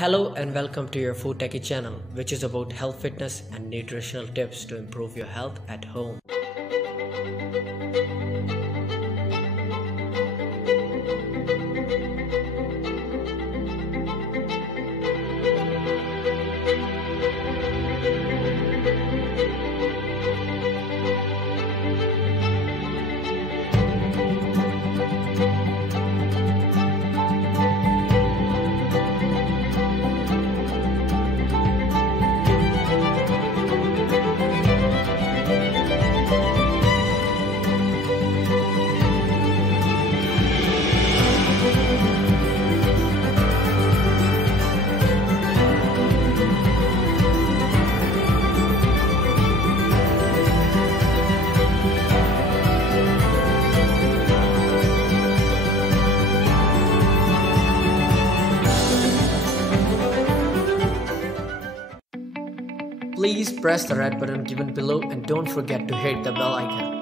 Hello and welcome to your Food Techie channel, which is about health, fitness, and nutritional tips to improve your health at home. Please press the red button given below and don't forget to hit the bell icon.